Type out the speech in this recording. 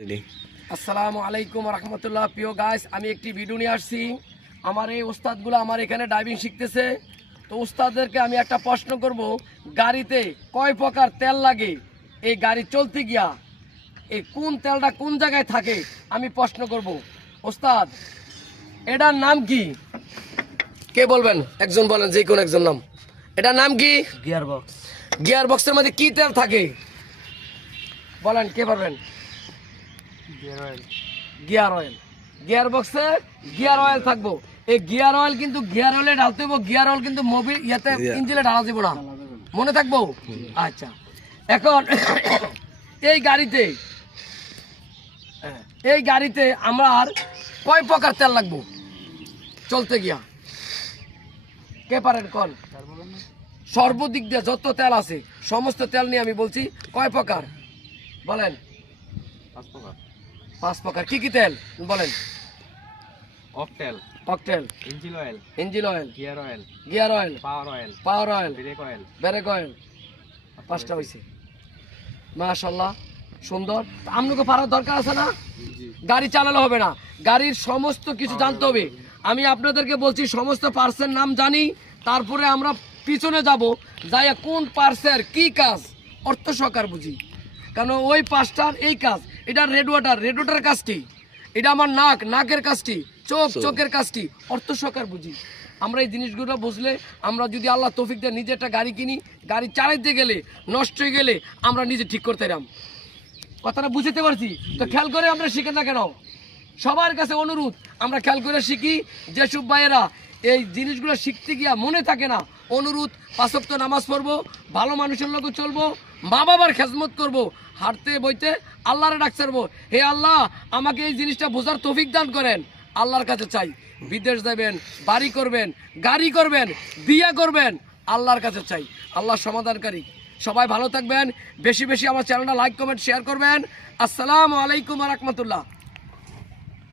আসসালামু আলাইকুম রহমতুল্লাহ। প্রিয় গাইস, আমি একটি ভিডিও নিয়ে আসছি। আমার এই ওস্তাদগুলো আমার এখানে ড্রাইভিং শিখতেছে। তো ওস্তাদদেরকে আমি একটা প্রশ্ন করব, গাড়িতে কয় প্রকার তেল লাগে এই গাড়ি চলতে গিয়া, এই কোন তেলটা কোন জায়গায় থাকে আমি প্রশ্ন করব। ওস্তাদ, এটার নাম কি? কে বলবেন? একজন বলেন, যে কোন একজন নাম। এটার নাম কি? Gear box. গিয়ার বক্সের মধ্যে কি তেল থাকে বলেন, কে পারবেন? Gear oil. Gear oil. Gear বক্সে গিয়ার অয়েল থাকবো। এই গিয়ার অয়েল কিন্তু গিয়ার অয়েলে ঢালতে হইব। গিয়ার অয়েল কিন্তু মোবিল ইয়াতে ইঞ্জিনে ঢালা যাব না, মনে থাকবো। আচ্ছা, এখন এই গাড়িতে আমার কয় প্রকার তেল লাগবো চলতে গিয়া? কে পারেন কোন? সর্বদিক দিয়ে যত তেল আছে সমস্ত তেল নিয়ে আমি বলছি, কয় প্রকার বলেন? 5 প্রকার। কি কি তেল বলেন? Octal, octal, engine oil, engine oil, gear oil, gear oil, পাওয়ার অয়েল, পাওয়ার oil, break oil, break oil. 5টা হয়েছে। মাশাআল্লাহ, সুন্দর। আপনাকে পারার দরকার আছে না? গাড়ি চালালে হবে না, গাড়ির সমস্ত কিছু জানতে হবে। আমি আপনাদেরকে বলছি, সমস্ত পার্টসের নাম জানি, তারপরে আমরা পিছনে যাব, যাইয়া কোন পার্টসের কি কাজ অর্থ সহকার বুঝি। কারণ ওই পাঁচটার এই কাজ। এটা রেড ওয়াটার কাজ কি? এটা আমার নাকের কাজ কি? চোখের কাজ কি? অর্থ সহকার বুঝি। আমরা এই জিনিসগুলো বুঝলে, আমরা যদি আল্লাহ তৌফিক দেয় নিজে একটা গাড়ি কিনি, গাড়ি চালাইতে গেলে নষ্ট হয়ে গেলে আমরা নিজে ঠিক করতে পারলাম। কথাটা বুঝতে পারছি তো? খেয়াল করে আমরা শিখেন না কেন? সবার কাছে অনুরোধ, আমরা খেয়াল করে শিখি। যেসব ভাইয়েরা এই জিনিসগুলো শিখতে গিয়া মনে থাকে না, অনুরোধ, 5 ওয়াক্ত নামাজ পড়বো, ভালো মানুষের লোক চলবো, মা বাবার খেজমত করবো, হাঁটতে বইতে আল্লাহরে ডাক ছাড়বো। হে আল্লাহ, আমাকে এই জিনিসটা বোঝার তৌফিক দান করেন। আল্লাহর কাছে চাই। বিদেশ যাবেন, বাড়ি করবেন, গাড়ি করবেন, বিয়ে করবেন, আল্লাহর কাছে চাই। আল্লাহ সমাধানকারী। সবাই ভালো থাকবেন। বেশি বেশি আমার চ্যানেলটা লাইক, কমেন্ট, শেয়ার করবেন। আসসালামু আলাইকুম ওয়া রাহমাতুল্লাহ।